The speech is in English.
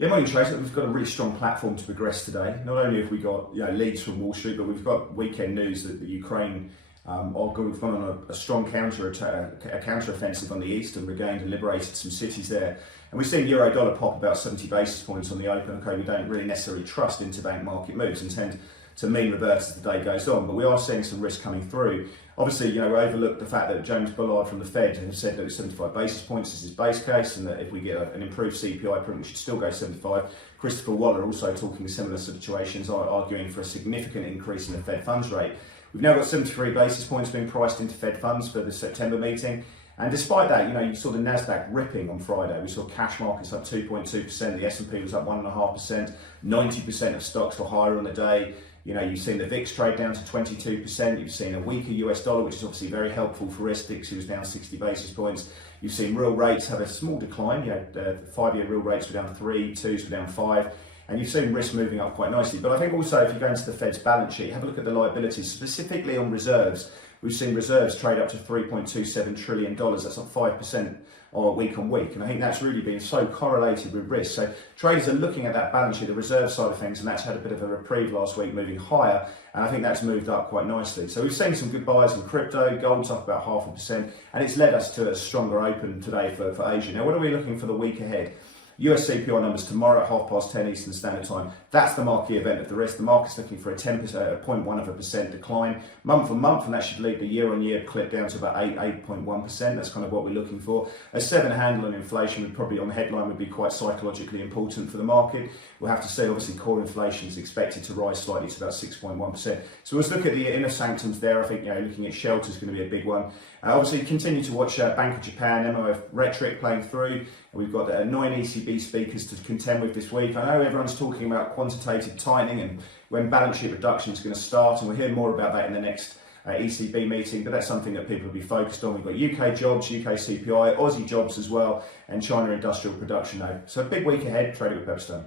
Yeah, morning, Tracy. We've got a really strong platform to progress today. Not only have we got leads from Wall Street, but we've got weekend news that the Ukraine are going on a strong counter-offensive on the east and regained and liberated some cities there. And we've seen euro dollar pop about 70 basis points on the open. Okay, we don't really necessarily trust interbank market moves and tend to mean reverse as the day goes on, but we are seeing some risk coming through. Obviously, we overlooked the fact that James Bullard from the Fed has said that it's 75 basis points is his base case, and that if we get an improved CPI print, we should still go 75. Christopher Waller also talking similar situations, arguing for a significant increase in the Fed funds rate. We've now got 73 basis points being priced into Fed funds for the September meeting. And despite that, you saw the Nasdaq ripping on Friday. We saw cash markets up 2.2%, the S&P was up 1.5%, 90% of stocks were higher on the day. You've seen the VIX trade down to 22%. You've seen a weaker US dollar, which is obviously very helpful for risk. VIX was down 60 basis points. You've seen real rates have a small decline. The 5-year real rates were down 3, 2s were down 5. And you've seen risk moving up quite nicely. But I think also if you go into the Fed's balance sheet, have a look at the liabilities, specifically on reserves. We've seen reserves trade up to $3.27 trillion. That's up 5% week on week. And I think that's really been so correlated with risk. So traders are looking at that balance sheet, the reserve side of things, and that's had a bit of a reprieve last week, moving higher. And I think that's moved up quite nicely. So we've seen some good buys in crypto. Gold's up about 0.5%. And it's led us to a stronger open today for Asia. Now, what are we looking for the week ahead? US CPI numbers tomorrow at 10:30 Eastern Standard Time. That's the marquee event of the risk. The market's looking for a 0.1% decline month on month, and that should lead the year-on-year clip down to about 8.1%. That's kind of what we're looking for. A 7 handle on inflation would probably, on the headline, would be quite psychologically important for the market. We'll have to see. Obviously, core inflation is expected to rise slightly to about 6.1%. So let's look at the inner sanctums there. I think looking at shelter is going to be a big one. Obviously, continue to watch Bank of Japan MOF rhetoric playing through. We've got 9 ECB speakers to contend with this week. I know everyone's talking about quantitative tightening and when balance sheet reduction is going to start, and we'll hear more about that in the next ECB meeting, but that's something that people will be focused on. We've got UK jobs, UK CPI, Aussie jobs as well, and China industrial production now. So a big week ahead, trading with Pepperstone.